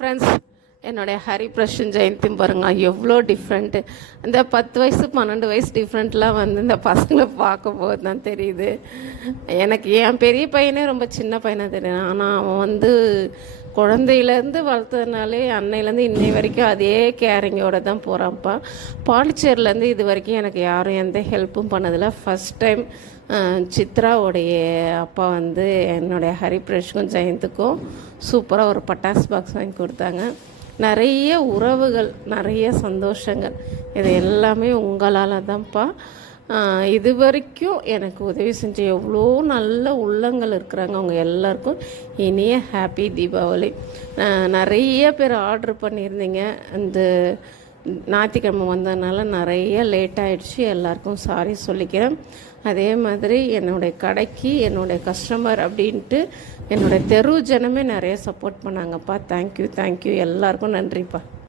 Friends, என்னுடைய ஹரிப்ரஷன் ஜெயந்தியும் பாருங்க எவ்வளோ டிஃப்ரெண்ட்டு. இந்த 10 வயசு 12 வயசு டிஃப்ரெண்ட்லாம் வந்து இந்த பசங்களை பார்க்கும்போது தான் தெரியுது. எனக்கு என் பெரிய பையனே ரொம்ப சின்ன பையனாக தெரியும். ஆனால் அவன் வந்து குழந்தையிலேருந்து வளர்த்ததுனாலே அன்னையிலேருந்து இன்னை வரைக்கும் அதே கேரிங்கோடு தான் போகிறான்ப்பா. பாண்டிச்சேரிலேருந்து இது வரைக்கும் எனக்கு யாரும் எந்த ஹெல்ப்பும் பண்ணதில்லை. ஃபஸ்ட் டைம் சித்ராவுடைய அப்பா வந்து என்னுடைய ஹரிப்ரஷுக்கும் ஜெயந்துக்கும் சூப்பராக ஒரு பட்டாசு பாக்ஸ் வாங்கி கொடுத்தாங்க. நிறைய உறவுகள், நிறைய சந்தோஷங்கள், இது எல்லாமே உங்களால் தான்ப்பா. இது வரைக்கும் எனக்கு உதவி செஞ்ச எவ்வளோ நல்ல உள்ளங்கள் இருக்கிறாங்க. அவங்க எல்லாருக்கும் இனிய ஹாப்பி தீபாவளி. நிறைய பேர் ஆர்டர் பண்ணியிருந்தீங்க. இந்த ஞாயிற்றுக்கிழமை வந்ததுனால நிறைய லேட் ஆகிடுச்சு. எல்லாருக்கும் சாரி சொல்லிக்கிறேன். அதே மாதிரி என்னுடைய கடைக்கு என்னுடைய கஸ்டமர் அப்படின்ட்டு என்னுடைய தெரு ஜனமே நிறைய சப்போர்ட் பண்ணாங்கப்பா. தேங்க்யூ எல்லாருக்கும் நன்றிப்பா.